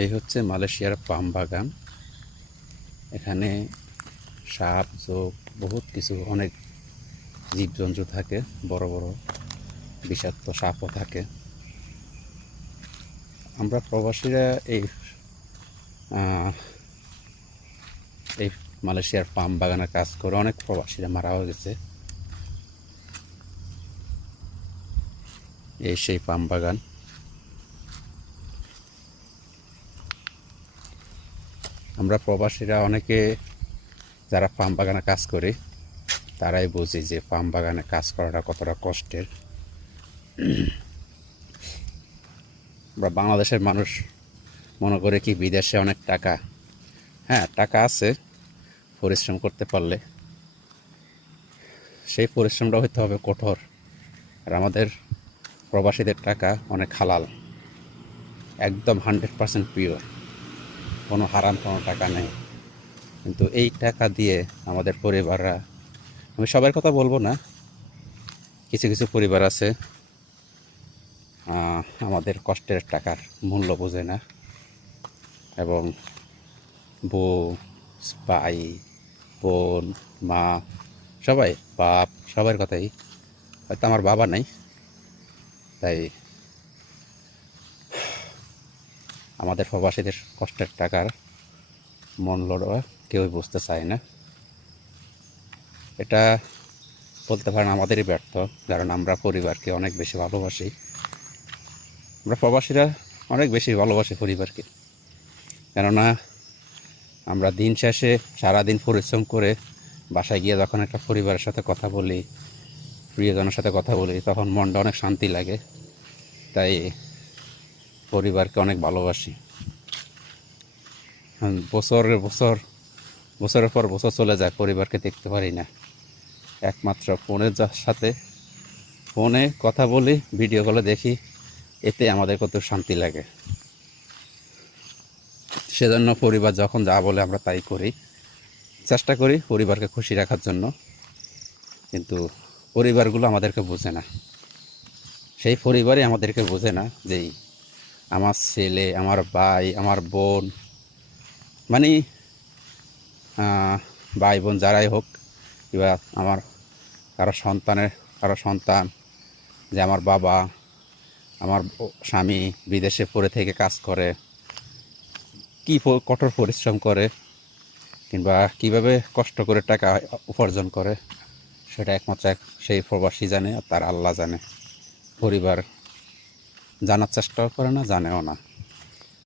এই হচ্ছে মালয়েশিয়ার পাম বাগান। এখানে সাপ জোক বহুত কিছু অনেক জীবজন্তু থাকে, বড় বড় বিষাক্ত সাপও থাকে। আমরা প্রবাসীরা এই মালয়েশিয়ার পাম বাগানের কাজ করে অনেক প্রবাসীরা মারাও গেছে। এই সেই পাম বাগান। আমরা প্রবাসীরা অনেকে যারা পাম বাগানে কাজ করি তারাই বুঝি যে পাম বাগানে কাজ করাটা কতটা কষ্টের। আমরা বাংলাদেশের মানুষ মনে করে কি বিদেশে অনেক টাকা, হ্যাঁ টাকা আছে, পরিশ্রম করতে পারলে সেই পরিশ্রমটা হইতে হবে কঠোর। আর আমাদের প্রবাসীদের টাকা অনেক হালাল, একদম 100% পিওর, কোনো হারাম কোনো টাকা নেই। কিন্তু এই টাকা দিয়ে আমাদের পরিবাররা, আমি সবার কথা বলবো না, কিছু কিছু পরিবার আছে আমাদের কষ্টের টাকার মূল্য বোঝে না, এবং বউ, ভাই, বোন, মা, সবাই, বাপ, সবার কথাই, হয়তো আমার বাবা নাই, তাই আমাদের প্রবাসীদের কষ্টের টাকার মূল্যটা কেউই বুঝতে চায় না। এটা বলতে পারেন আমাদেরই ব্যর্থ, কারণ আমরা পরিবারকে অনেক বেশি ভালোবাসি। আমরা প্রবাসীরা অনেক বেশি ভালোবাসি পরিবারকে, কেননা আমরা দিন শেষে সারাদিন পরিশ্রম করে বাসায় গিয়ে যখন একটা পরিবারের সাথে কথা বলি, প্রিয়জনের সাথে কথা বলি, তখন মনটা অনেক শান্তি লাগে। তাই পরিবারকে অনেক ভালোবাসি। বছরের পর বছর চলে যায়, পরিবারকে দেখতে পারি না। একমাত্র ফোনের সাথে ফোনে কথা বলি, ভিডিও কলে দেখি, এতে আমাদের কত শান্তি লাগে। সেজন্য পরিবার যখন যা বলে আমরা তাই করি, চেষ্টা করি পরিবারকে খুশি রাখার জন্য। কিন্তু পরিবারগুলো আমাদেরকে বোঝে না, সেই পরিবারই আমাদেরকে বোঝে না যে আমার ছেলে, আমার ভাই, আমার বোন, মানে ভাই বোন যারাই হোক, কিংবা আমার কারো সন্তান, যে আমার বাবা, আমার স্বামী বিদেশে পড়ে থেকে কাজ করে, কী কঠোর পরিশ্রম করে, কিংবা কিভাবে কষ্ট করে টাকা উপার্জন করে, সেটা একমাত্র সেই প্রবাসী জানে, আর তার আল্লাহ জানে। পরিবার জানার চেষ্টাও করে না, জানেও না।